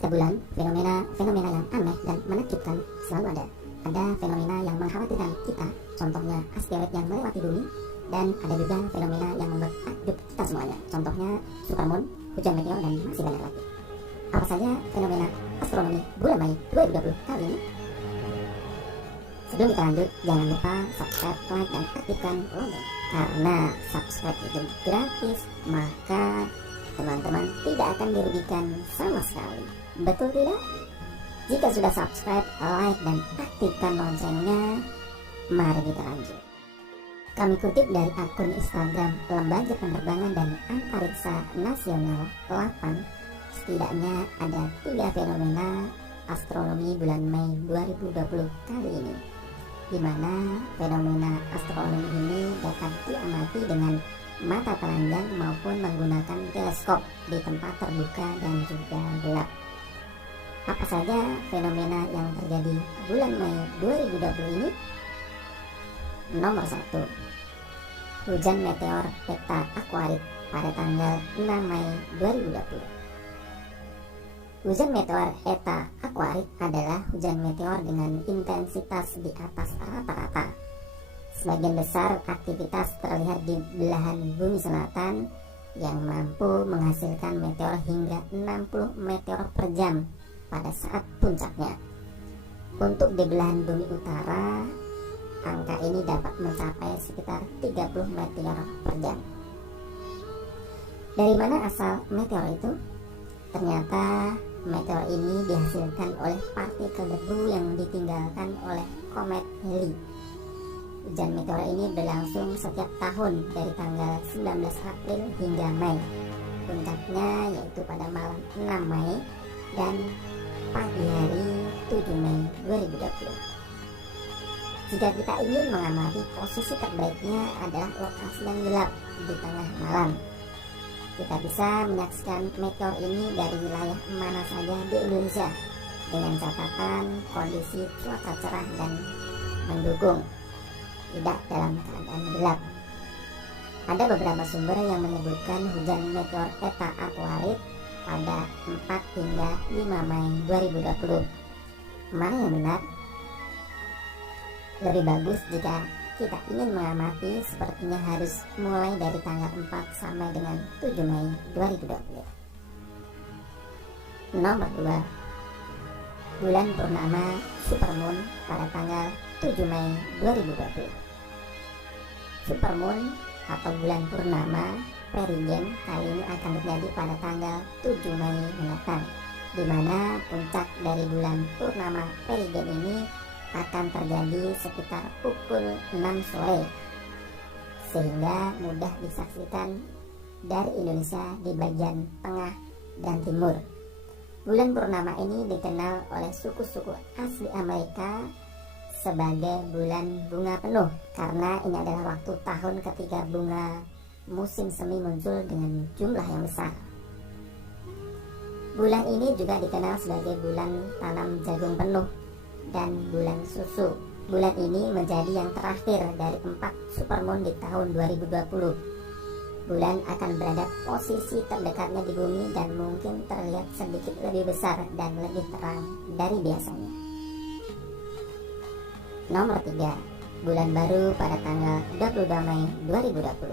setiap bulan, fenomena yang aneh dan menakjubkan selalu ada. Ada fenomena yang mengkhawatirkan kita, contohnya asteroid yang melewati bumi, dan ada juga fenomena yang membuat takjub kita semuanya, contohnya supermoon, hujan meteor, dan masih banyak lagi. Apa saja fenomena astronomi bulan Mei 2020 kali ini? Sebelum kita lanjut, jangan lupa subscribe, like, dan aktifkan lonceng. Karena subscribe itu gratis, maka teman-teman tidak akan dirugikan sama sekali. Betul tidak? Jika sudah subscribe, like, dan aktifkan loncengnya, mari kita lanjut. Kami kutip dari akun Instagram Lembaga Penerbangan dan Antariksa Nasional 8, setidaknya ada 3 fenomena astronomi bulan Mei 2020 kali ini, di mana fenomena astronomi ini dapat diamati dengan mata telanjang maupun menggunakan teleskop di tempat terbuka dan juga gelap. Apa saja fenomena yang terjadi bulan Mei 2020 ini? Nomor 1, hujan meteor Eta Aquarid pada tanggal 6 Mei 2020. Hujan meteor Eta Aquarid adalah hujan meteor dengan intensitas di atas rata-rata. Sebagian besar aktivitas terlihat di belahan bumi selatan yang mampu menghasilkan meteor hingga 60 meteor per jam pada saat puncaknya. Untuk di belahan bumi utara, angka ini dapat mencapai sekitar 30 meteor per jam. Dari mana asal meteor itu? Ternyata meteor ini dihasilkan oleh partikel debu yang ditinggalkan oleh komet Halley. Hujan meteor ini berlangsung setiap tahun dari tanggal 19 April hingga Mei. Puncaknya yaitu pada malam 6 Mei dan pagi hari 7 Mei 2020. Jika kita ingin mengamati, posisi terbaiknya adalah lokasi yang gelap di tengah malam. Kita bisa menyaksikan meteor ini dari wilayah mana saja di Indonesia dengan catatan kondisi cuaca cerah dan mendukung, tidak dalam keadaan gelap. Ada beberapa sumber yang menyebutkan hujan meteor Eta Aquarid pada 4 hingga 5 Mei 2020. Mana yang benar? Lebih bagus jika kita ingin mengamati, sepertinya harus mulai dari tanggal 4 sampai dengan 7 Mei 2020. Nomor 2, bulan purnama supermoon pada tanggal 7 Mei 2020. Supermoon atau bulan purnama perigeen kali ini akan terjadi pada tanggal 7 Mei mendatang, di mana puncak dari bulan purnama perigeen ini akan terjadi sekitar pukul 6 sore, sehingga mudah disaksikan dari Indonesia di bagian tengah dan timur. Bulan purnama ini dikenal oleh suku-suku asli Amerika sebagai bulan bunga penuh, karena ini adalah waktu tahun ketika bunga musim semi muncul dengan jumlah yang besar. Bulan ini juga dikenal sebagai bulan tanam jagung penuh dan bulan susu. Bulan ini menjadi yang terakhir dari 4 supermoon di tahun 2020. Bulan akan berada posisi terdekatnya di bumi dan mungkin terlihat sedikit lebih besar dan lebih terang dari biasanya. Nomor 3, bulan baru pada tanggal 22 Mei 2020.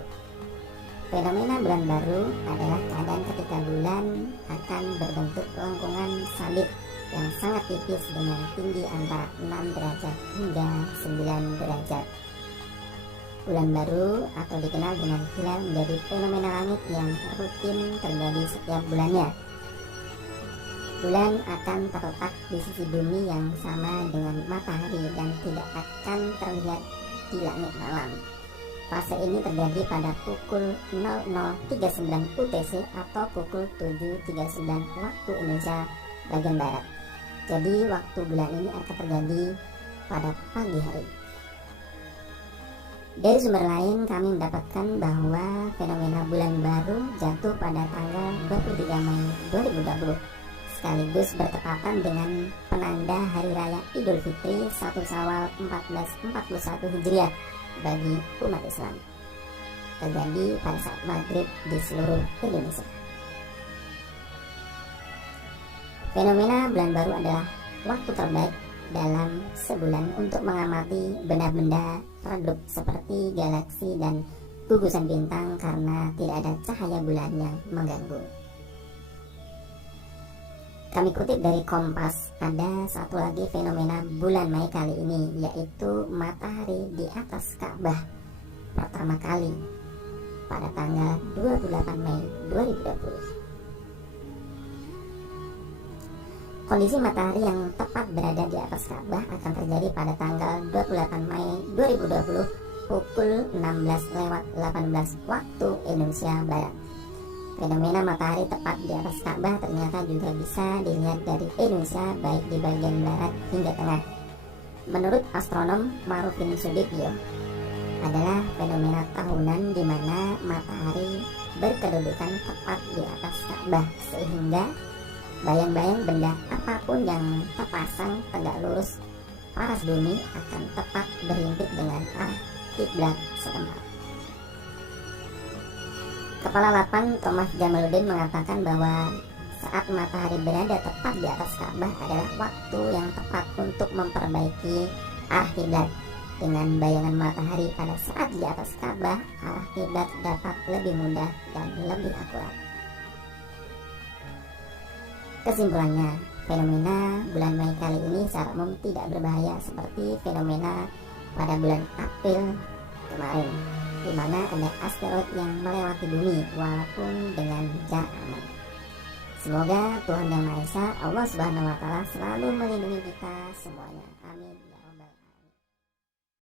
Fenomena bulan baru adalah keadaan ketika bulan akan berbentuk lengkungan sabit yang sangat tipis dengan tinggi antara 6 derajat hingga 9 derajat. Bulan baru atau dikenal dengan hilal menjadi fenomena langit yang rutin terjadi setiap bulannya. Bulan akan terletak di sisi bumi yang sama dengan matahari dan tidak akan terlihat di langit malam. Fase ini terjadi pada pukul 00.39 UTC atau pukul 7.39 waktu Indonesia bagian barat. Jadi waktu bulan ini akan terjadi pada pagi hari. Dari sumber lain kami mendapatkan bahwa fenomena bulan baru jatuh pada tanggal 23 Mei 2020, sekaligus bertepatan dengan penanda Hari Raya Idul Fitri 1 Syawal 1441 Hijriah bagi umat Islam, terjadi pada saat maghrib di seluruh Indonesia. Fenomena bulan baru adalah waktu terbaik dalam sebulan untuk mengamati benda-benda redup seperti galaksi dan gugusan bintang karena tidak ada cahaya bulan yang mengganggu. Kami kutip dari Kompas, ada satu lagi fenomena bulan Mei kali ini, yaitu matahari di atas Ka'bah pertama kali pada tanggal 28 Mei 2020. Kondisi matahari yang tepat berada di atas Ka'bah akan terjadi pada tanggal 28 Mei 2020 pukul 16:18 waktu Indonesia Barat. Fenomena matahari tepat di atas Ka'bah ternyata juga bisa dilihat dari Indonesia, baik di bagian barat hingga tengah. Menurut astronom Marufin Sudibyo, adalah fenomena tahunan di mana matahari berkedudukan tepat di atas Ka'bah, sehingga bayang-bayang benda apapun yang terpasang tegak lurus paras bumi akan tepat berhimpit dengan arah kiblat setempat. Kepala Lapan Thomas Jamaluddin mengatakan bahwa saat matahari berada tepat di atas Ka'bah adalah waktu yang tepat untuk memperbaiki arah kiblat. Dengan bayangan matahari pada saat di atas Ka'bah, arah kiblat dapat lebih mudah dan lebih akurat. Kesimpulannya, fenomena bulan Mei kali ini secara umum tidak berbahaya seperti fenomena pada bulan April kemarin, di mana ada asteroid yang melewati bumi walaupun dengan jarak aman. Semoga Tuhan Yang Maha Esa, Allah Subhanahu wa Ta'ala, selalu melindungi kita semuanya. Amin.